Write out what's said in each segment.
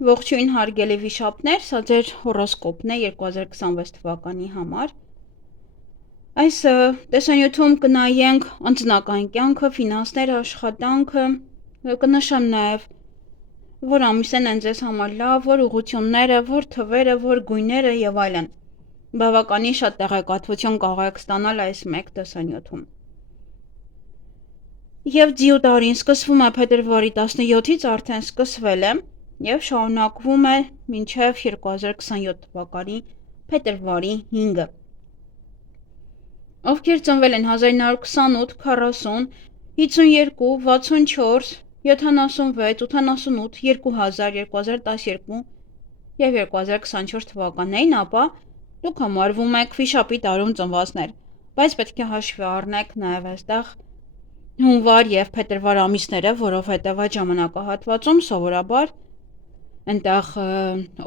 Ողջույն հարգելի վիշապներ, սա ձեր հորոսկոպն է 2026 թվականի համար։ Այս տեսանյութում կնայենք անձնական կյանքը, ֆինանսները, աշխատանքը, կնշեմ նաև որ ամիսեն են ձեզ համար լավ, որ ուղղությունները, որ թվերը, որ գույները եւ այլն։ Բավականին շատ տեղեկատվություն կարող եք ստանալ այս մեկ տեսանյութում։ Եվ ձիու տարին սկսվում է փետրվարի 17-ից արդեն սկսվել է եւ շարունակվում է մինչեւ 2027 թվականի փետրվարի 5-ը։ Ովքեր ծնվել են 1928, 40, 52, 64, 76, 88, 2000, 2012 եւ 2024 թվականներին, ապա դուք համարվում եք վիշապի տարում ծնվածներ, բայց պետք է հաշվի առնեք նաեւ այստեղ հունվար եւ փետրվար ամիսները, որովհետեւ այդ ժամանակահատվածում սովորաբար այնտեղ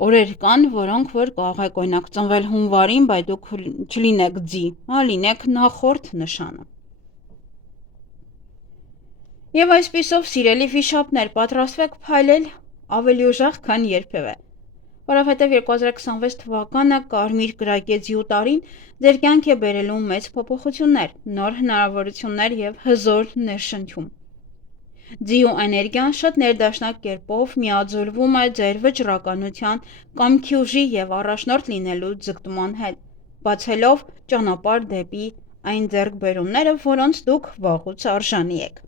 օրեր կան, որոնք որ կարող եք օրինակ ծնվել հունվարին, բայց դուք չլինեք ձի, լինեք նախորդ նշանը։ Եվ այսպիսով սիրելի վիշապներ, պատրաստվեք փայլել ավելի ուժեղ, քան երբևէ, որովհետև 2026 թվականը կարմիր կրակեձիու տարին ձեր կյանք է բերելու մեծ փոփոխություններ, նոր հնարավորություններ եւ հզոր ներշնչում։ Ձիու էներգիան շատ ներդաշնակ կերպով միաձուլվում է ձեր վճռականության, կամքի ուժի եւ առաջնորդ լինելու ձգտման հետ, բացելով ճանապարհ դեպի այն ձեռքբերումները, որոնց դուք վաղուց արժանի եք։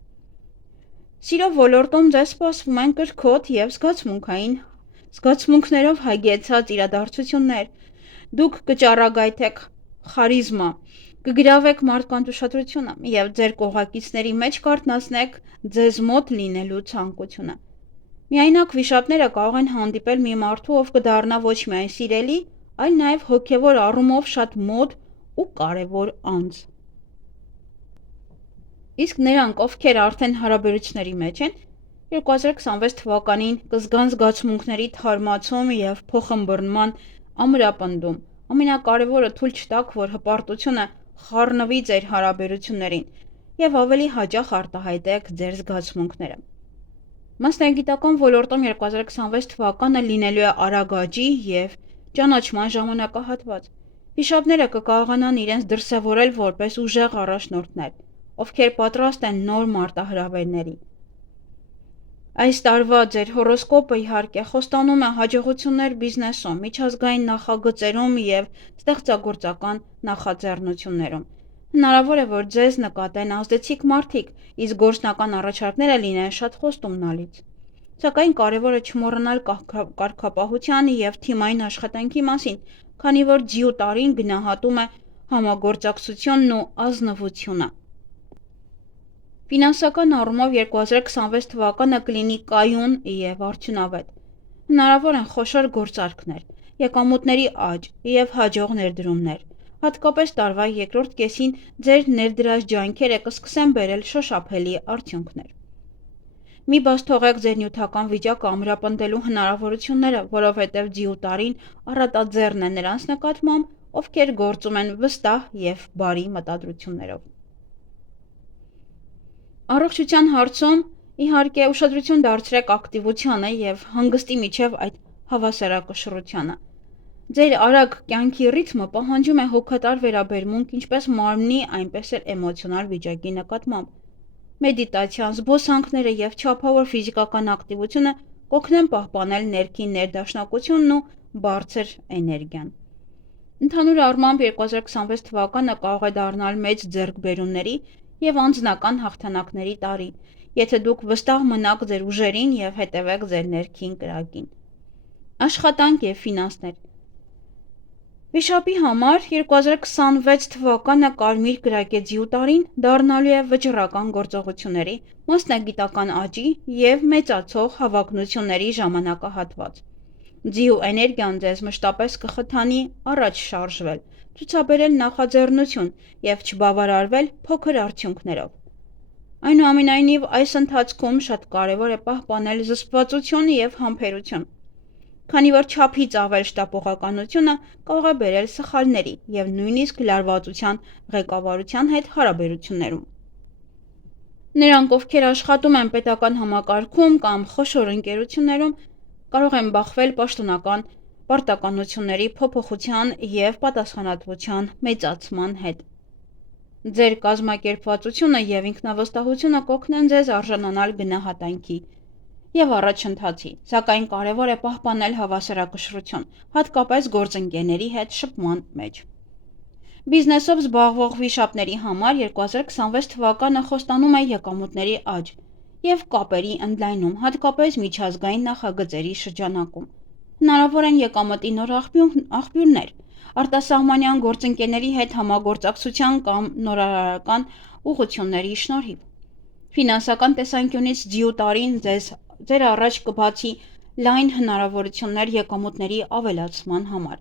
Սիրո ոլորտում ձեզ սպասվում են կրքոտ եւ զգացմունքներով հագեցած իրադարձություններ։ Դուք կճառագայթեք խարիզմա, կգրավեք մարդկանց ուշադրությունը եւ ձեր կողակիցների մեջ կարթնացնեք ձեզ մոտ լինելու ցանկությունը։ Միայնակ վիշապները կարող են հանդիպել մի մարդու, ով կդառնա ոչ միայն սիրելի, այլ նաեւ հոգեվոր առումով շատ մոտ ու կարևոր անձ։ Իսկ նրանք, ովքեր արդեն հարաբերությունների մեջ են, 2026 թվականին կզգան զգացմունքների թարմացում եւ փոխըմբռնման ամրապնդում։ Ամենակարևորը թույլ չտաք, որ հպարտությունը խառնվի ձեր հարաբերություններին եւ ավելի հաճախ արտահայտեք ձեր զգացմունքները։ Մասնագիտական ոլորտում 2026 թվականը լինելու է արագ աճի եւ ճանաչման ժամանակահատված։ Վիշապները կկարողանան իրենց դրսևորել որպես ուժեղ առաջնորդներ, ովքեր պատրաստ են նոր մարտահրավերների։ Այս տարվա ձեր հորոսկոպը իհարկե խոստանում է հաջողություններ բիզնեսում, միջազգային նախագծերում եւ ստեղծագործական նախաձեռնություններում։ Հնարավոր է, որ ձեզ նկատեն ազդեցիկ մարդիկ, իսկ գործնական առաջարկները լինեն շատ խոստումնալից։ Սակայն կարևոր է չմոռանալ կարգապահության եւ թիմային աշխատանքի մասին, քանի որ ձիու տարին գնահատում է համագործակցությունն ու ազնվությունը։ Ֆինանսական առումով 2026 թվականը կլինի կայուն եւ արդյունավետ։ Հնարավոր են խոշոր գործարքներ, եկամուտների աճ եւ հաջող ներդրումներ։ Հատկապես տարվա երկրորդ կեսին ձեր ներդրած ջանքերը կսկսեն բերել շոշափելի արդյունքներ։ Մի բաց թողեք ձեր նյութական վիճակը ամրապնդելու հնարավորությունները, որովհետև ձիու տարին առատաձեռն է նրանց նկատմամբ, ովքեր գործում են վստահ եւ բարի մտադրություններով։ Առողջության հարցում իհարկե ուշադրություն դարձրեք ակտիվությանը եւ հանգստի միջև այդ հավասարակշռությանը։ Ձեր արագ կյանքի ռիթմը պահանջում է հոգատար վերաբերմունք ինչպես մարմնի, այնպես էլ էմոցիոնալ վիճակի նկատմամբ։ Մեդիտացիան, զբոսանքները եւ չափավոր ֆիզիկական ակտիվությունը կօգնեն պահպանել ներքին ներդաշնակությունն ու բարձր էներգիան։ Ընդհանուր առմամբ 2026 թվականը կարող է դառնալ մեծ ձեռքբերումների եւ անձնական հաղթանակների տարի, եթե դուք վստահ մնաք ձեր ուժերին եւ հետևեք ձեր ներքին կրակին։ Աշխատանք եւ ֆինանսներ։ Վիշապի համար 2026 թվականը կարմիր կրակեձիու տարին դառնալու է վճռական գործողությունների, մասնագիտական աճի եւ մեծացող հավակնությունների ժամանակահատված։ Ձիու էներգիան ձեզ մշտապես կխթանի առաջ շարժվել, ցուցաբերել նախաձեռնություն եւ չբավարարվել փոքր արդյունքներով։ Այնուամենայնիվ, այս ընթացքում շատ կարևոր է պահպանել զսպվածություն եւ համբերություն, քանի որ չափից ավել շտապողականությունը կարող է բերել սխալների եւ նույնիսկ լարվածության ղեկավարության հետ հարաբերություններում։ Նրանք, ովքեր աշխատում են պետական համակարգում կամ խոշոր ընկերություններում, կարող են բախվել պաշտոնական պարտականությունների փոփոխության և պատասխանատվության մեծացման հետ։ Ձեր կազմակերպվածությունը և ինքնավստահությունը կօգնեն ձեզ արժանանալ գնահատանքի և առաջընթացի, սակայն կարևոր է պահպանել հավասարակշռություն, հատկապես գործընկերների հետ շփման մեջ։ Բիզնեսով զբաղվող վիշապների համար 2026 թվականը խոստանում է եկամուտների աճ և կապերի ընդլայնում, հատկապես միջազգային նախագծերի շրջանակում։ Հնարավոր են եկամտի նոր աղբյուրներ, արտասահմանյան գործընկերների հետ համագործակցության կամ նորարարական ուղղությունների շնորհիվ։ Ֆինանսական տեսանկյունից ձիու տարին ձեր առաջ կբացի լայն հնարավորություններ եկամուտների ավելացման համար։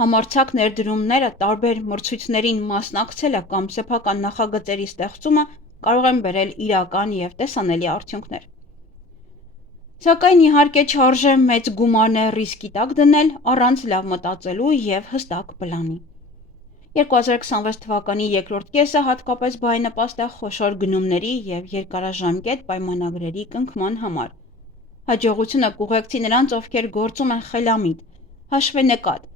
Համարձակ ներդրումները, տարբեր մրցույթներին մասնակցելը կամ սեփական նախագծերի ստեղծումը կարող են բերել իրական և տեսանելի արդյունքներ։ Սակայն իհարկե չարժե մեծ գումարներ ռիսկի տակ դնել առանց լավ մտածելու և հստակ պլանի։ 2026 թվականի երկրորդ կեսը հատկապես բարենպաստ է խոշոր գնումների և երկարաժամկետ պայմանագրերի կնքման համար։ Հաջողությունը կուղեկցի նրանց, ովքեր գործում են խելամիտ, հաշվենկատ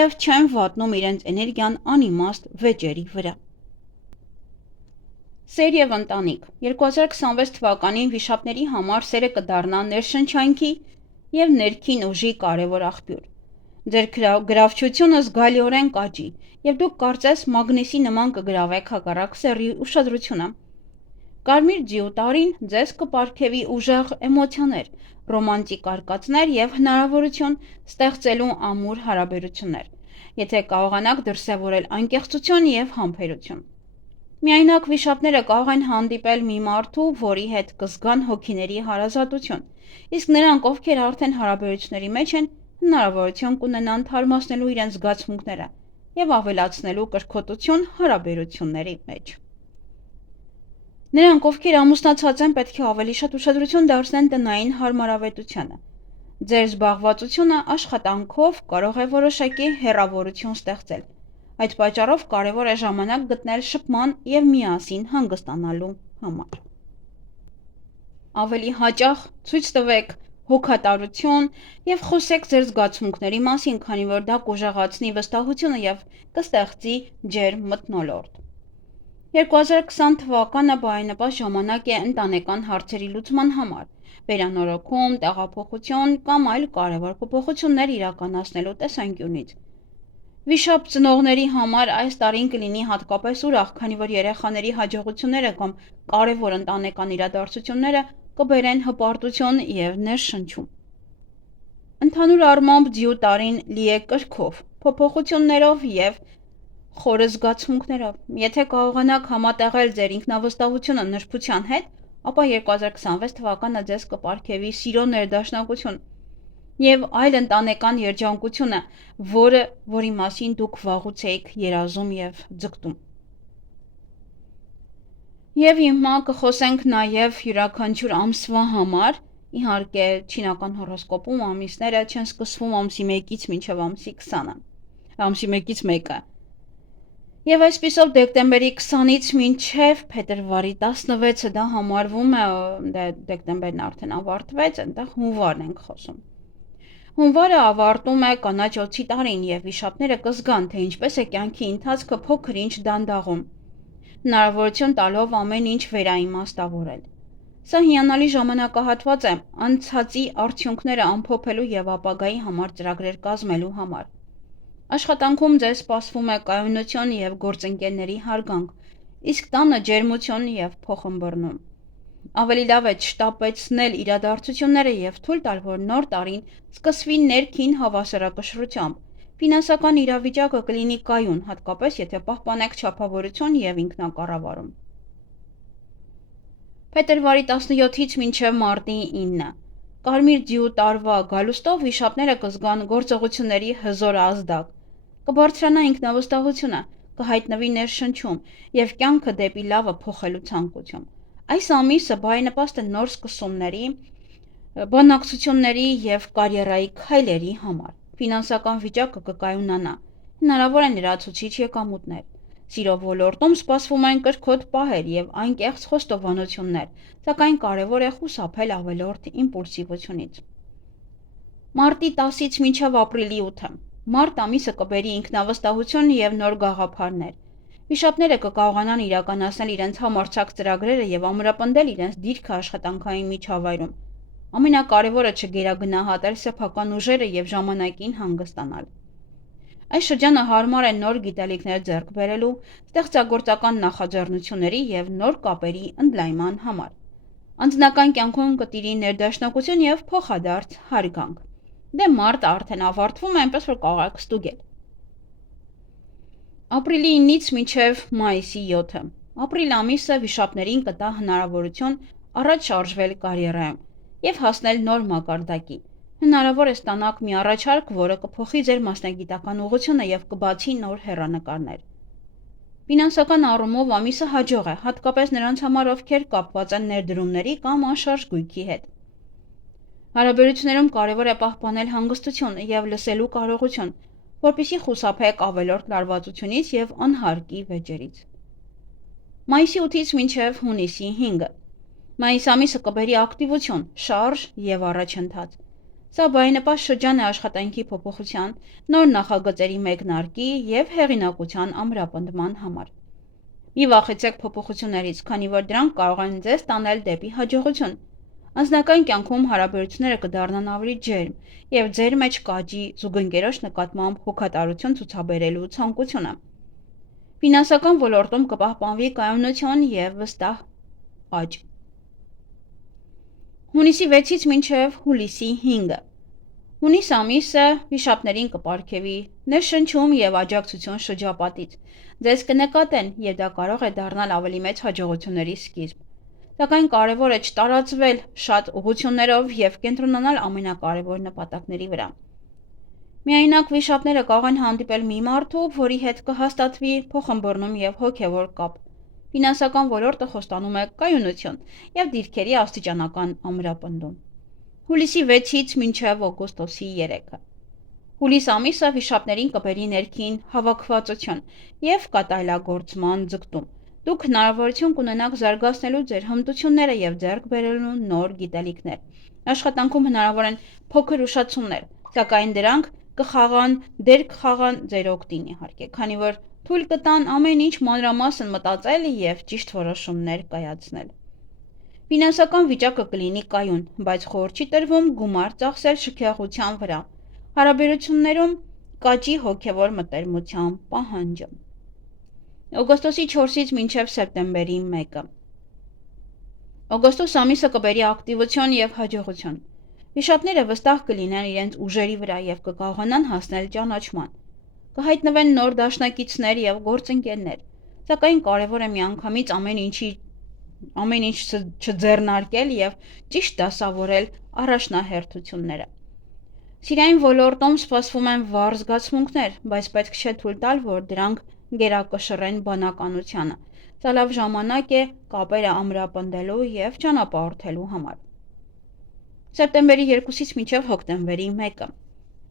և չեն վատնում իրենց էներգիան անիմաստ վեճերի վրա։ Սեր և ընտանիք 2026 թվականին վիշապների համար սերը կդառնա ներշնչանքի և ներքին ուժի կարևոր աղբյուր։ Ձեր գրավչությունը զգալիորեն կաճի, և դուք կարծես մագնիսի նման կգրավեք հակառակ սեռի ուշադրությունը։ Կարմիր ձիու տարին ձեզ կպարգևի ուժեղ էմոցիաներ, ռոմանտիկ արկածներ և հնարավորություն ստեղծելու ամուր հարաբերություններ, եթե կարողանաք դրսևորել անկեղծություն և համբերություն։ Միայնակ վիշապները կարող են հանդիպել մի մարդու, որի հետ կզգան հոգիների հարազատություն, իսկ նրանք, ովքեր արդեն հարաբերությունների մեջ են, հնարավորություն կունենան թարմացնելու իրենց զգացմունքները և ավելացնելու կրքոտություն հարաբերությունների մեջ։ Նրանք, ովքեր ամուսնացած են, պետք է ավելի շատ ուշադրություն դարձնեն տնային հարմարավետությանը։ Ձեր զբաղվածությունը աշխատանքով կարող է որոշակի հեռավորություն ստեղծել։ Այդ պատճառով կարևոր է ժամանակ գտնել շփման և միասին հանգստանալու համար։ Ավելի հաճախ ցույց տվեք հոգատարություն և խոսեք ձեր զգացմունքների մասին, քանի որ դա կուժեղացնի վստահությունը և կստեղծի ջերմ մթնոլորտ։ 2020 թվականը բարենպաստ ժամանակ է ընտանեկան հարցերի լուծման համար, վերանորոգում, տեղափոխություն կամ այլ կարևոր փոփոխություններ իրականացնելու տեսանկյունից։ Վիշապ ծնողների համար այս տարին կլինի հատկապես ուրախ, քանի որ երեխաների հաջողությունները կամ կարևոր ընտանեկան իրադարձությունները կբերեն հպարտություն և ներշնչում։ Ընդհանուր առմամբ ձիու տարին լի է կրքով, փոփոխություններով և խորը զգացմունքներով։ Եթե կարողանաք համատեղել ձեր ինքնավստահությունը նրբության հետ, ապա 2026 թվականը ձեզ կպարգևի սիրո ներդաշնակություն և այլ ընտանեկան երջանկությունը, որի մասին դուք վաղուց էիք երազում և ձգտում։ Եվ հիմա կխոսենք նաև յուրաքանչյուր ամսվա համար։ Իհարկե, չինական հորոսկոպում ամիսները չեն սկսվում ամսի 1-ից մինչև ամսի 20-ը, ամսի 1-ից 1-ը։ Եվ այսպիսով դեկտեմբերի 20-ից մինչև փետրվարի 16-ը դա համարվում է, դեկտեմբերն արդեն ավարտվեց, այնտեղ հունվարն ենք խոսում։ Հունվարը ավարտում է կանաչ օձի տարին, և վիշապները կզգան, թե ինչպես է կյանքի ընթացքը փոքր-ինչ դանդաղում, հնարավորություն տալով ամեն ինչ վերաիմաստավորել։ Սա հիանալի ժամանակահատված է անցածի արդյունքները ամփոփելու և ապագայի համար ծրագրեր կազմելու համար։ Աշխատանքում ձեզ սպասվում է կայունություն և գործընկերների հարգանք, իսկ տանը ջերմություն և փոխըմբըռնում։ Ավելի լավ է չշտապեցնել իրադարձությունները և թույլ տալ, որ նոր տարին սկսվի ներքին հավասարակշռությամբ։ Ֆինանսական իրավիճակը կլինի կայուն, հատկապես եթե պահպանեք չափավորություն և ինքնակառավարում։ Փետրվարի 17-ից մինչև մարտի 9-ը Կարմիր ձիու տարվա գալուստով վիշապները կզգան գործողությունների հզոր ազդակ, կբարձրանա ինքնավստահությունը, կհայտնվի ներշնչում և կյանքը դեպի լավը փոխելու ցանկություն։ Այս ամիսը բարենպաստ է նոր սկսումների, բանակցությունների և կարիերայի քայլերի համար։ Ֆինանսական վիճակը կկայունանա, հնարավոր են լրացուցիչ եկամուտներ։ Սիրո ոլորտում սպասվում են կրքոտ պահեր և անկեղծ խոստովանություններ, սակայն կարևոր է խուսափել ավելորդ իմպուլսիվությունից։ Մարտի 10-ից մինչև ապրիլի 8-ը։ Մարտ ամիսը կբերի ինքնավստահություն և նոր գաղափարներ։ Վիշապները կկարողանան իրականացնել իրենց համարձակ ծրագրերը և ամրապնդել իրենց դիրքը աշխատանքային միջավայրում։ Ամենակարևորը չգերագնահատել սեփական ուժերը և ժամանակին հանգստանալ։ Այս շրջանը հարմար է նոր գիտելիքներ ձեռք բերելու, ստեղծագործական նախաձեռնությունների և նոր կապերի ընդլայնման համար։ Անձնական կյանքում կտիրի ներդաշնակություն և փոխադարձ հարգանք։ Դե մարտը արդեն ավարտվում է, այնպես որ կարող եք ստուգել։ Ապրիլի 9-ից մինչև մայիսի 7-ը։ Ապրիլ ամիսը վիշապներին կտա հնարավորություն առաջ շարժվել կարիերայում և հասնել նոր մակարդակի։ Հնարավոր է ստանաք մի առաջարկ, որը կփոխի ձեր մասնագիտական ուղղությունը և կբացի նոր հեռանկարներ։ Ֆինանսական առումով ամիսը հաջող է, հատկապես նրանց համար, ովքեր կապված են ներդրումների կամ անշարժ գույքի հետ։ Հարաբերություններում կարևոր է պահպանել հանգստություն և լսելու կարողություն, որպեսզի խուսափեք ավելորդ լարվածությունից և անհարկի վեճերից։ Մայիսի 8-ից մինչև հունիսի 5-ը։ Մայիս ամիսը կբերի ակտիվություն, շարժ և առաջընթաց։ Սա բարենպաստ շրջան է աշխատանքի փոփոխության, նոր նախագծերի մեկնարկի և հեղինակության ամրապնդման համար։ Մի վախեցեք փոփոխություններից, քանի որ դրանք կարող են ձեզ տանել դեպի հաջողություն։ Անձնական կյանքում հարաբերությունները կդառնան ավելի ջերմ, և ձեր մեջ կաճի զուգընկերոջ նկատմամբ հոգատարություն ցուցաբերելու ցանկությունը։ Ֆինանսական ոլորտում կպահպանվի կայունություն և վստահ աճ։ Հունիսի 6-ից մինչև հուլիսի 5-ը։ Հունիս ամիսը վիշապներին կպարգևի ներշնչում և աջակցություն շրջապատից։ Ձեզ կնկատեն, և դա կարող է դառնալ ավելի մեծ հաջողությունների սկիզբ։ Սակայն կարևոր է չտարածվել շատ ուղղություններով և կենտրոնանալ ամենակարևոր նպատակների վրա։ Միայնակ վիշապները կարող են հանդիպել մի մարդու, որի հետ կհաստատվի փոխըմբըռնում և հոգևոր կապ։ Ֆինանսական ոլորտը խոստանում է կայունություն և դիրքերի աստիճանական ամրապնդում։ Հուլիսի 6-ից մինչև օգոստոսի 3-ը։ Հուլիս ամիսը վիշապներին կբերի ներքին հավաքվածություն և կատարելագործման ձգտում։ Դուք հնարավորություն կունենաք զարգացնելու ձեր հմտությունները և ձեռք բերելու նոր գիտելիքներ։ Աշխատանքում հնարավոր են փոքր ուշացումներ, սակայն դրանք դեր կխաղան ձեր օգտին, իհարկե, քանի որ թույլ կտան ամեն ինչ մանրամասն մտածել և ճիշտ որոշումներ կայացնել։ Ֆինանսական վիճակը կլինի կայուն, բայց խոր չի տրվում գումար ծախսել շքեղության վրա։ Հարաբերություններում կաճի հոգևոր մտերմության պահանջը։ Օգոստոսի 4-ից մինչև սեպտեմբերի 1-ը։ Օգոստոս ամիսը կբերի ակտիվություն և հաջողություն։ Վիշապները վստահ կլինեն իրենց ուժերի վրա և կկարողանան հասնել ճանաչման։ Կհայտնվեն նոր դաշնակիցներ և գործընկերներ, սակայն կարևոր է միանգամից ամեն ինչ չձեռնարկել և ճիշտ դասավորել առաջնահերթությունները։ Սիրային ոլորտում սպասվում են վառ զգացմունքներ, բայց պետք չէ թույլ տալ, որ դրանք գերակշռեն բանականությանը։ Սա լավ ժամանակ է կապերը ամրապնդելու և ճանապարհորդելու համար։ Սեպտեմբերի 2-ից մինչև հոկտեմբերի 1-ը։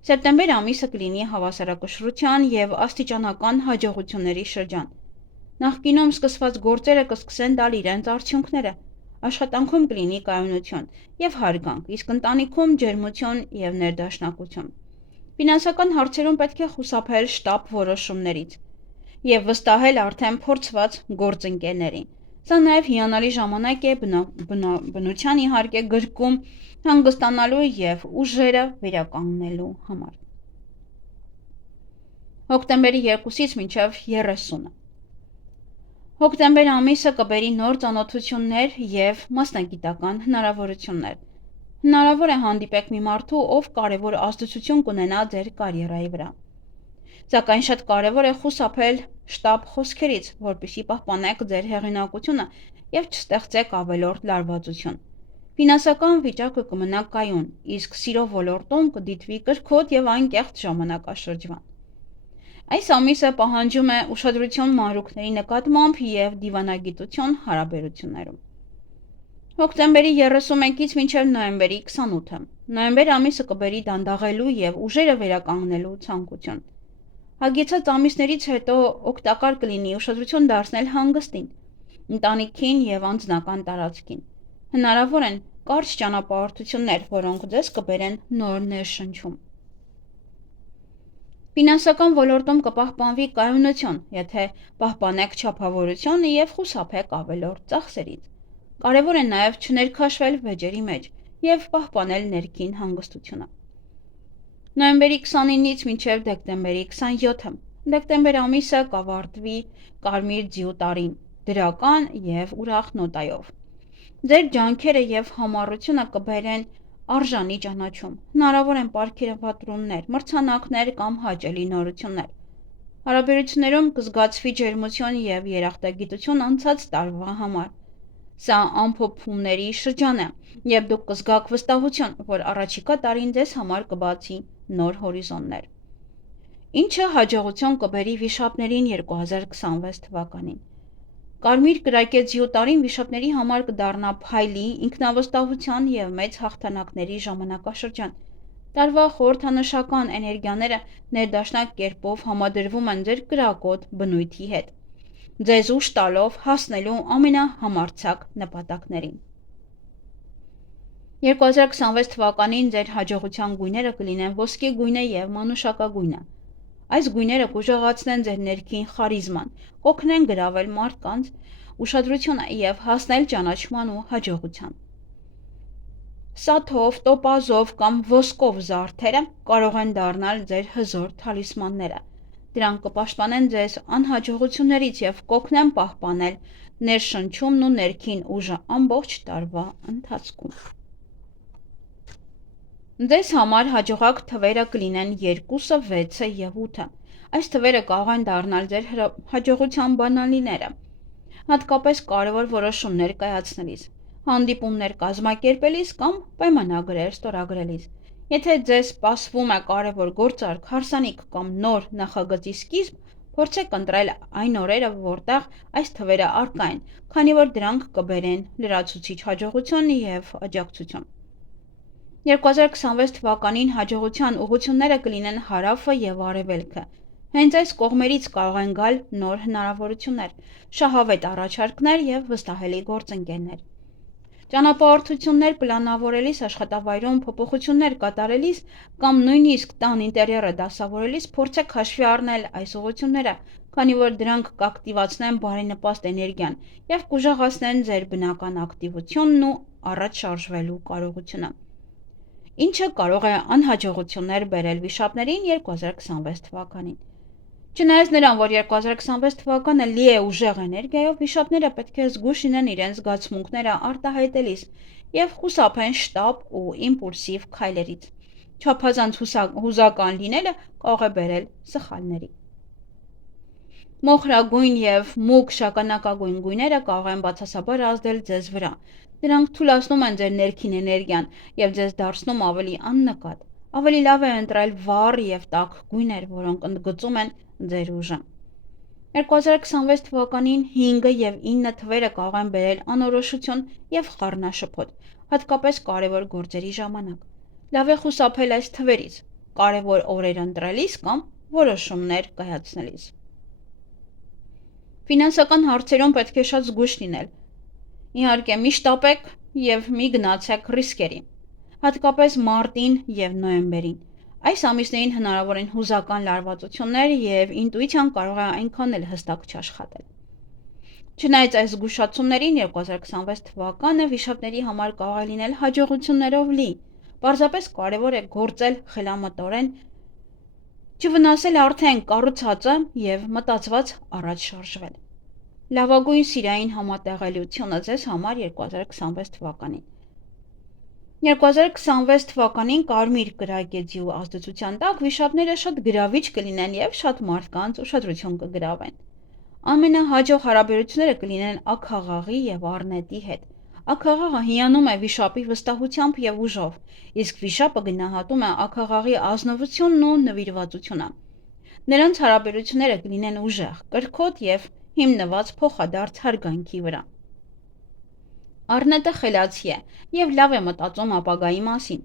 Սեպտեմբեր ամիսը կլինի հավասարակշռության և աստիճանական հաջողությունների շրջան։ Նախկինում սկսված գործերը կսկսեն տալ իրենց արդյունքները։ Աշխատանքում կլինի կայունություն և հարգանք, իսկ ընտանիքում ջերմություն և ներդաշնակություն։ Ֆինանսական հարցերում պետք է խուսափել շտապ որոշումներից և վստահել արդեն փորձված գործընկերներին։ Սա նաև հիանալի ժամանակ է բնության իհարկե գրկում հանգստանալու և ուժերը վերականգնելու համար։ Հոկտեմբերի 2-ից մինչև 30-ը։ Հոկտեմբեր ամիսը կբերի նոր ծանոթություններ և մասնագիտական հնարավորություններ։ Հնարավոր է հանդիպեք մի մարդու, ով կարևոր ազդեցություն կունենա ձեր կարիերայի վրա։ Սակայն շատ կարևոր է խուսափել շտապ խոսքերից, որպեսզի պահպանեք ձեր հեղինակությունը և չստեղծեք ավելորդ լարվածություն։ Ֆինանսական վիճակը կմնա կայուն, իսկ սիրո ոլորտում կդիտվի կրքոտ և անկեղծ ժամանակաշրջան։ Այս ամիսը պահանջում է ուշադրություն մանրուքների նկատմամբ և դիվանագիտություն հարաբերություններում։ Հոկտեմբերի 31-ից մինչև նոյեմբերի 28-ը։ Նոյեմբեր ամիսը կբերի դանդաղելու և ուժերը վերականգնելու ցանկություն։ Հագեցած ամիսներից հետո օգտակար կլինի ուշադրություն դարձնել հանգստին, ընտանիքին և անձնական տարածքին։ Հնարավոր են կարճ ճանապարհորդություններ, որոնք ձեզ կբերեն նոր ներշնչում։ Ֆինանսական ոլորտում կպահպանվի կայունություն, եթե պահպանեք չափավորությունը եւ խուսափեք ավելորդ ծախսերից։ Կարևոր է նաեւ չներքաշվել վեճերի մեջ եւ պահպանել ներքին հանգստությունը։ Նոյեմբերի 29-ից մինչև դեկտեմբերի 27-ը։ Դեկտեմբեր ամիսը կավարտվի կարմիր ձիու տարին, դրական եւ ուրախ նոտայով։ Ձեր ջանքերը եւ համառությունը կբերեն արժանի ճանաչում, հնարավոր են պարգևատրոններ, մրցանակներ կամ հաճելի նորություններ։ Հարաբերություններում կզգացվի ջերմություն եւ երախտագիտություն անցած տարվա համար։ Սա ամփոփումների շրջան է, եւ դուք կզգաք վստահություն, որ առաջիկա տարին ձեզ համար կբացի նոր հորիզոններ։ Ինչը հաջողություն կբերի վիշապներին 2026 թվականին։ Կարմիր կրակե ձիու տարին վիշապների համար կդառնա փայլի, ինքնավստահության եւ մեծ հաղթանակների ժամանակաշրջան։ Տարվա խորհրդանշական էներգիաները ներդաշնակ կերպով համադրվում են ձեր կրակոտ բնույթի հետ, ձեզ ուժ տալով հասնելու ամենահամարձակ նպատակներին։ 2026 թվականին ձեր հաջողության գույները կլինեն ոսկե գույնը եւ մանուշակագույնը։ Այս գույները կուժեղացնեն ձեր ներքին խարիզման, կօգնեն գրավել մարդկանց ուշադրությունը եւ հասնել ճանաչման ու հաջողության։ Սաթով, տոպազով կամ ոսկով զարդերը կարող են դառնալ ձեր հզոր թալիսմանները։ Դրանք կպաշտպանեն ձեզ անհաջողություններից եւ կօգնեն պահպանել ներշնչումն ու ներքին ուժը ամբողջ տարվա ընթացքում։ Ձեզ համար հաջողակ թվերը կլինեն 2, 6 եւ 8։ Այս թվերը կարող են դառնալ ձեր հաջողության բանալիները, հատկապես կարևոր որոշումներ կայացնելիս, հանդիպումներ կազմակերպելիս կամ պայմանագրեր ստորագրելիս։ Եթե ձեզ սպասվում է կարևոր գործարք, հարսանիք կամ նոր նախագծի սկիզբ, փորձեք ընտրել այն օրերը, որտեղ այս թվերը առկա են, քանի որ դրանք կբերեն լրացուցիչ հաջողություն եւ աջակցություն։ 2026 թվականին հաջողության ուղղությունները կլինեն հարավը եւ արևելքը։ Հենց այս կողմերից կարող են գալ նոր հնարավորություններ, շահավետ առաջարկներ եւ վստահելի գործընկերներ։ Ճանապարհորդություններ պլանավորելիս, աշխատավայրում փոփոխություններ կատարելիս կամ նույնիսկ տան ինտերիերը դասավորելիս փորձեք հաշվի առնել այս ուղղությունները, քանի որ դրանք կակտիվացնեն բարենպաստ էներգիան եւ կուժեղացնեն ձեր բնական ակտիվությունն ու առաջ շարժվելու կարողությունը, ինչը կարող է անհաջողություններ բերել վիշապներին 2026 թվականին։ Չնայած նրան, որ 2026 թվականը լի է ուժեղ էներգիայով, վիշապները պետք է զգույշ լինեն իրենց զգացմունքները արտահայտելիս եւ խուսափեն շտապ ու իմպուլսիվ քայլերից։ Չափազանց հուզական լինելը կարող է բերել սխալների։ Մոխրագույն եւ մուգ շագանակագույն գույները կարող են բացասաբար ազդել ձեզ վրա։ Դրանք թուլացնում են ձեր ներքին էներգիան եւ ձեզ դարձնում ավելի աննկատ։ Ավելի լավ է ընտրել վառ եւ տաք գույներ, որոնք ընդգծում են ձեր ուժը։ 2026 թվականին 5 եւ 9 թվերը կարող են բերել անորոշություն եւ խառնաշփոթ, հատկապես կարևոր գործերի ժամանակ։ Լավ է խուսափել այս թվերից, կարևոր օրեր ընտրելիս կամ որոշումներ կայացնելիս։ Ֆինանսական հարցերում պետք է շատ զգույշ լինել։ Իհարկե, մի շտապեք եւ մի գնացեք ռիսկերի, հատկապես մարտին եւ նոյեմբերին։ Այս ամիսներին հնարավոր են հուզական լարվածություններ եւ ինտուիցիան կարող է այնքան էլ հստակ չաշխատել։ Չնայած այս զգուշացումներին 2026 թվականը վիշապների համար կարող է լինել հաջողություններով լի։ Պարզապես կարևոր է գործել խելամտորեն, չվնասել արդեն կառուցածը եւ մտածված առաջ շարժվել։ Լավագույն սիրային համատեղելիությունը ձեզ համար 2026 թվականին։ 2026 թվականին կարմիր կրակե ձիու ազդեցության տակ վիշապները շատ գրավիչ կլինեն եւ շատ մարդկանց ուշադրություն կգրավեն։ Ամենահաջող հարաբերությունները կլինեն աքաղաղի եւ առնետի հետ։ Աքաղաղը հիանում է վիշապի վստահությամբ եւ ուժով, իսկ վիշապը գնահատում է աքաղաղի ազնվությունն ու նվիրվածությունը։ Նրանց հարաբերությունները կլինեն ուժեղ, կրքոտ եւ հիմնված փոխադարձ հարգանքի վրա։ Առնետը խելացի է եւ լավ է մտածում ապագայի մասին։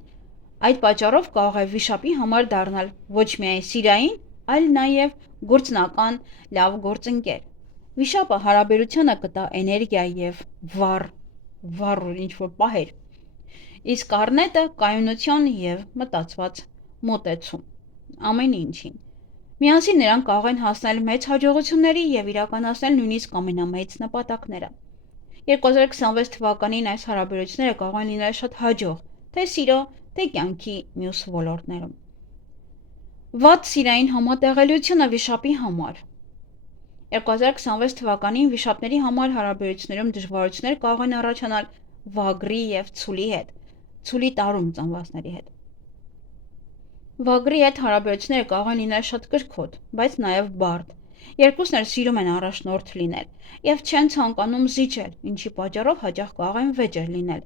Այդ պատճառով կարող է վիշապի համար դառնալ ոչ միայն սիրային, այլ նաեւ գործնական լավ գործընկեր։ Վիշապը հարաբերությանը կտա էներգիա եւ վառ ինչ-որ պահեր։ Իսկ առնետը կայունություն և մտածված մոտեցում ամեն ինչին։ Միասին նրանք կարող են հասնել մեծ հաջողությունների և իրականացնել նույնիսկ ամենամեծ նպատակները։ 2026 թվականին այս հարաբերությունները կարող են լինել շատ հաջող, թե սիրո, թե կյանքի մյուս ոլորտներում։ Վատ սիրային համատեղելիությունը վիշապի համար։ 2026 թվականին վիշապների համար հարաբերություններում դժվարություններ կարող են առաջանալ վագրի և ցուլի հետ, ցուլի տարում ծնվածների հետ։ Վագրի հետ հարաբերությունները կարող են լինել շատ կրքոտ, բայց նաև բարդ։ Երկուսն էլ սիրում են առաջնորդ լինել և չեն ցանկանում զիջել, ինչի պատճառով հաճախ կարող են վեճեր լինել։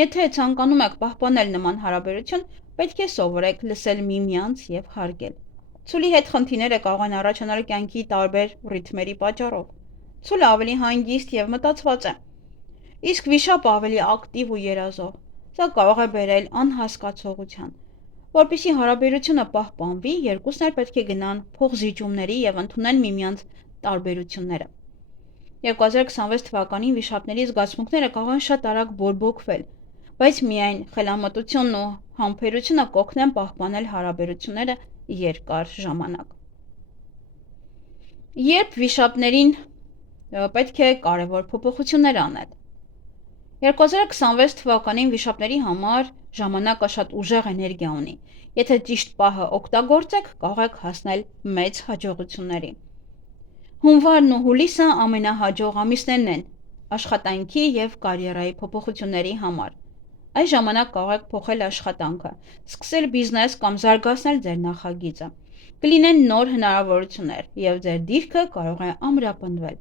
Եթե ցանկանում եք պահպանել նման հարաբերություն, պետք է սովորեք լսել միմյանց և հարգել։ Ցուլի հետ խնդիրները կարող են առաջանալ կյանքի տարբեր ռիթմերի պատճառով։ Ցուլը ավելի հանգիստ և մտածված է, իսկ վիշապը ավելի ակտիվ ու երազող։ Սա կարող է բերել անհասկացողության։ Որպեսզի հարաբերությունը պահպանվի, երկուսն էլ պետք է գնան փոխզիջումների և ընդունեն միմյանց տարբերությունները։ 2026 թվականին վիշապների զգացմունքները կարող են շատ արագ բորբոքվել, բայց միայն խելամտությունն ու համբերությունը կօգնեն պահպանել հարաբերությունները երկար ժամանակ։ Երբ վիշապներին պետք է կարևոր փոփոխություններ անել։ 2026 թվականին վիշապների համար ժամանակը շատ ուժեղ էներգիա ունի։ Եթե ճիշտ պահը օգտագործեք, կարող եք հասնել մեծ հաջողությունների։ Հունվարն ու հուլիսը ամենահաջող ամիսներն են աշխատանքի և կարիերայի փոփոխությունների համար։ Այս ժամանակ կարող եք փոխել աշխատանքը, սկսել բիզնես կամ զարգացնել ձեր նախագիծը։ Կլինեն նոր հնարավորություններ, և ձեր դիրքը կարող է ամրապնդվել։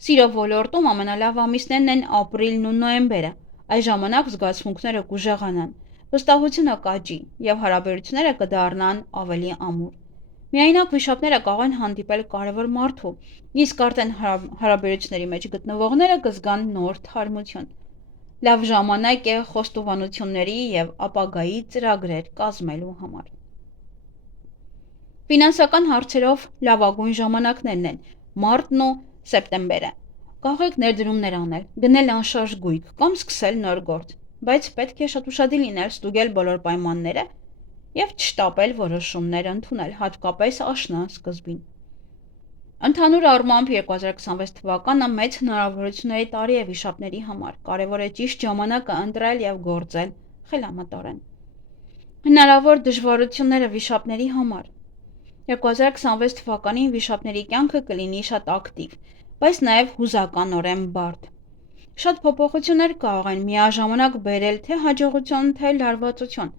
Սիրո ոլորտում ամենալավ ամիսներն են ապրիլն ու նոյեմբերը։ Այս ժամանակ զգացմունքները կուժեղանան, վստահությունը կաճի, և հարաբերությունները կդառնան ավելի ամուր։ Միայնակ վիշապները կարող են հանդիպել կարևոր մարդու, իսկ արդեն հարաբերությունների մեջ գտնվողները կզգան նոր թարմություն։ Լավ ժամանակ է խոստովանությունների և ապագայի ծրագրեր կազմելու համար։ Ֆինանսական հարցերով լավագույն ժամանակներն են մարտն ու սեպտեմբերը։ Կարող եք ներդրումներ անել, գնել անշարժ գույք կամ սկսել նոր գործ, բայց պետք է շատ ուշադիր լինել, ստուգել բոլոր պայմանները և չշտապել որոշումներ ընդունել, հատկապես աշնան սկզբին։ Ընդհանուր առմամբ 2026 թվականը մեծ հնարավորությունների տարի է վիշապների համար։ Կարևոր է ճիշտ ժամանակը ընտրել և գործել խելամտորեն։ Հնարավոր դժվարությունները վիշապների համար։ 2026 թվականին վիշապների կյանքը կլինի շատ ակտիվ, բայց նաև հուզականորեն բարդ։ Շատ փոփոխություններ կարող են միաժամանակ բերել թե հաջողություն, թե լարվածություն։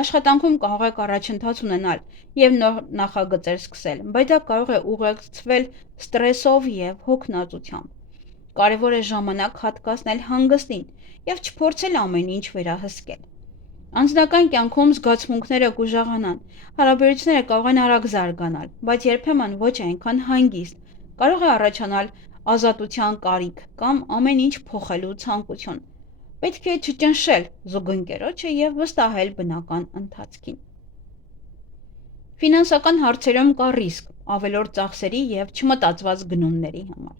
Աշխատանքում կարող եք առաջընթաց ունենալ և նոր նախագծեր սկսել, բայց դա կարող է ուղեկցվել ստրեսով և հոգնածությամբ։ Կարևոր է ժամանակ հատկացնել հանգստին և չփորձել ամեն ինչ վերահսկել։ Անձնական կյանքում զգացմունքները կուժեղանան, հարաբերությունները կարող են արագ զարգանալ, բայց երբեմն ոչ այնքան հանգիստ։ Կարող է առաջանալ ազատության կարիք կամ ամեն ինչ փոխելու ցանկություն։ Պետք է չճնշել զուգընկերոջը և վստահել բնական ընթացքին։ Ֆինանսական հարցերում կա ռիսկ ավելորդ ծախսերի և չմտածված գնումների համար։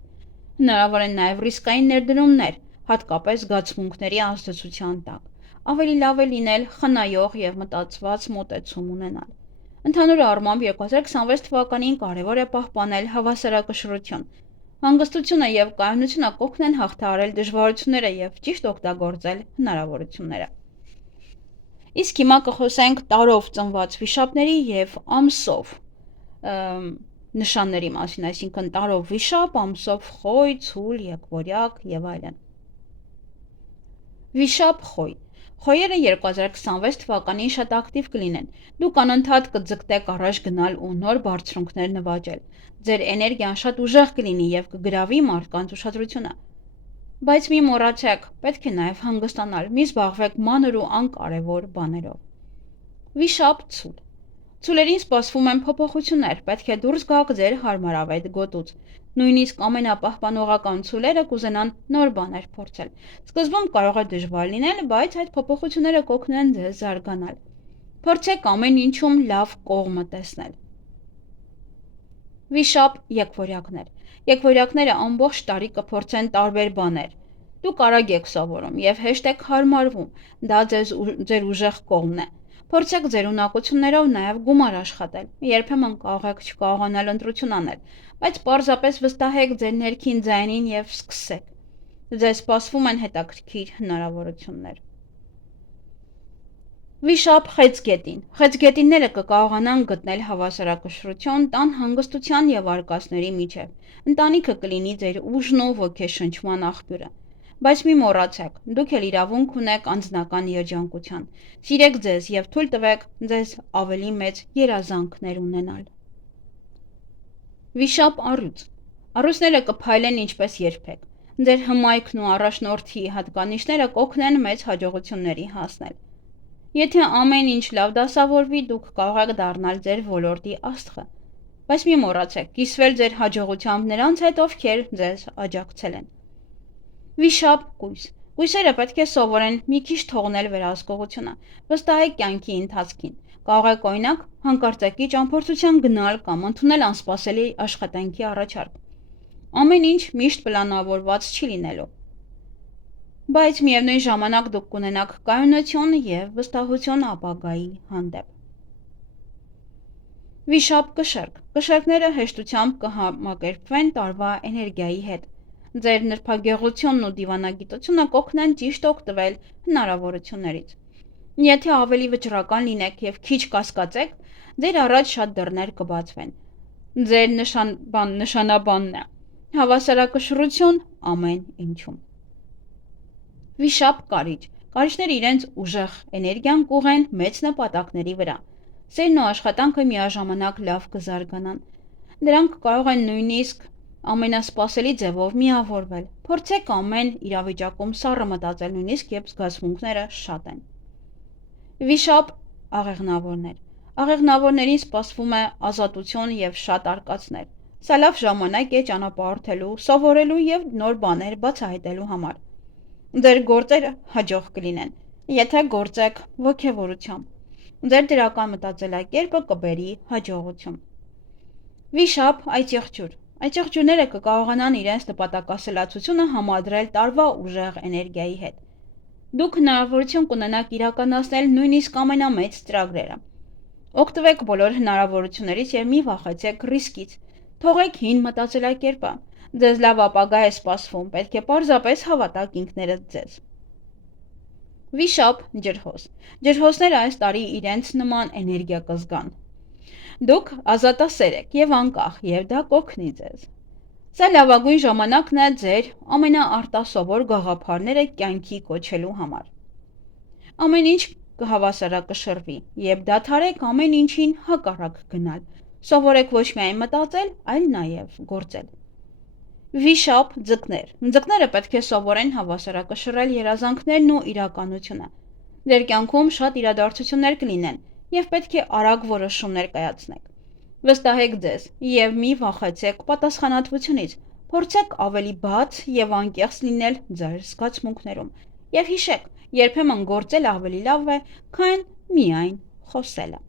Հնարավոր են նաև ռիսկային ներդրումներ, հատկապես զգացմունքների ազդեցության տակ։ Ավելի լավ է լինել խնայող և մտածված մոտեցում ունենալ։ Ընդհանուր առմամբ 2026 թվականին կարևոր է պահպանել հավասարակշռություն։ Հանգստությունը և կայունությունը կօգնեն հաղթահարել դժվարությունները և ճիշտ օգտագործել հնարավորությունները։ Իսկ հիմա կխոսենք տարով ծնված վիշապների և ամսով նշանների մասին, այսինքն տարով վիշապ, ամսով խոյ, ցուլ, եղբորյակ և այլն։ Վիշապ խոյ։ Խոյերը 2026 թվականին շատ ակտիվ կլինեն։ Դուք անընդհատ կձգտեք առաջ գնալ ու նոր բարձունքներ նվաճել։ Ձեր էներգիան շատ ուժեղ կլինի և կգրավի մարդկանց ուշադրությունը։ Բայց մի մոռացեք, պետք է նաև հանգստանալ, մի զբաղվեք մանր ու անկարևոր բաներով։ Վիշապ ցուլ։ Ցուլերին սպասվում են փոփոխություններ, պետք է դուրս գաք ձեր հարմարավետ գոտուց։ Նույնիսկ ամենապահպանողական ցուլերը կուզենան նոր բաներ փորձել։ Սկզբում կարող է դժվար լինել, բայց այդ փոփոխությունները կօգնեն ձեզ զարգանալ։ Փորձեք ամեն ինչում լավ կողմը տեսնել։ Վիշապ եղբորյակներ։ Եղբորյակները ամբողջ տարի կփորձեն տարբեր բաներ։ Դուք արագ եք սովորում եւ հեշտ եք հարմարվում, դա ձեր ուժեղ կողմն է։ Փորձեք ձեր ունակություններով նաև գումար աշխատել։ Երբեմն կարող եք չկարողանալ ընտրություն անել, բայց պարզապես վստահեք ձեր ներքին ձայնին եւ սկսեք։ Ձեզ սպասվում են հետաքրքիր հնարավորություններ։ Վիշապ խեցգետին։ Խեցգետինները կկարողանան գտնել հավասարակշռություն տան հանգստության եւ արկածների միջև։ Ընտանիքը կլինի ձեր ուժն ու ոգեշնչման աղբյուրը։ Բայց մի մոռացեք, դուք էլ իրավունք ունեք անձնական երջանկության։ Սիրեք ձեզ եւ թույլ տվեք ձեզ ավելի մեծ երազանքներ ունենալ։ Վիշապ առյուծ։ Առյուծները կփայլեն ինչպես երբեք։ Ձեր հմայքն ու առաջնորդի հատկանիշները կօգնեն մեծ հաջողությունների հասնել։ Եթե ամեն ինչ լավ դասավորվի, դուք կարող եք դառնալ ձեր ոլորտի աստղը։ Բայց մի մոռացեք, կիսվել ձեր հաջողությամբ նրանց հետ, ովքեր ձեզ աջակցել են։ Վիշապ կույս։ Կույսերը պետք է սովորեն մի քիչ թողնել վերահսկողությունը, վստահեք կյանքի ընթացքին։ Կարող եք օրինակ հանկարծակի ճամփորդության գնալ կամ ընդունել անսպասելի աշխատանքի առաջարկ։ Ամեն ինչ միշտ պլանավորված չի լինելու։ Բայց միևնույն ժամանակ դուք կունենաք կայունություն եւ վստահություն ապագայի հանդեպ։ Վիշապ կշեռք։ Կշեռքները հեշտությամբ կհամակերպվեն տարվա էներգիայի հետ։ Ձեր նրբագեղությունն ու դիվանագիտությունը կօգնեն ճիշտ օգտվել հնարավորություններից։ Եթե ավելի վճռական լինեք եւ քիչ կասկածեք, ձեր առաջ շատ դռներ կբացվեն։ Ձեր նշանաբանն է։ Հավասարակշռություն ամեն ինչում։ Վիշապ կարիճ։ Կարիճները իրենց ուժեղ էներգիան կուղեն մեծ նպատակների վրա։ Սերն ու աշխատանքը միաժամանակ լավ կզարգանան։ Դրանք կարող են նույնիսկ ամենասպասելի ձևով միավորվել։ Փորձեք ամեն իրավիճակում սառը մտածել, նույնիսկ երբ զգացմունքները շատ են։ Վիշապ աղեղնավորներ։ Աղեղնավորներին սպասվում է ազատություն եւ շատ արկածներ։ Սա լավ ժամանակ է ճանապարհորդելու, սովորելու եւ նոր բաներ բացահայտելու համար։ Ձեր գործերը հաջող կլինեն, եթե գործեք ոգևորությամբ։ Ձեր դրական մտածելակերպը կբերի հաջողություն։ Վիշապ այծեղջյուր։ Այծեղջյուրները կկարողանան իրենց նպատակասլացությունը համադրել տարվա ուժեղ էներգիայի հետ։ Դուք հնարավորություն կունենաք իրականացնել նույնիսկ ամենամեծ ծրագրերը։ Օգտվեք բոլոր հնարավորություններից եւ մի վախեցեք ռիսկից։ Թողեք հին մտածելակերպը։ Ձեզ լավ ապագա է սպասվում, պետք է պարզապես հավատաք ինքներդ ձեզ։ Վիշապ ջրհոս։ Ջրհոսները այս տարի իրենց նման էներգիա կզգան։ Դուք ազատասեր եք եւ անկախ, եւ դա կօգնի ձեզ։ Սա լավագույն ժամանակն է ձեր ամենաարտասովոր գաղափարները կյանքի կոչելու համար։ Ամեն ինչ կհավասարակշռվի, եւ դադարեք ամեն ինչին հակառակ գնալ։ Սովորեք ոչ միայն մտածել, այլ նաեւ գործել։ Վիշապ ձկներ։ Ձկները պետք է սովորեն հավասարակշռել երազանքներն ու իրականությունը։ Ձեր կյանքում շատ իրադարձություններ կլինեն եւ պետք է արագ որոշումներ կայացնեք։ Վստահեք ձեզ եւ մի վախեցեք պատասխանատվությունից։ Փորձեք ավելի բաց եւ անկեղծ լինել ձեր զգացմունքներում։ Եվ հիշեք, երբեմն գործել ավելի լավ է, քան միայն խոսելը։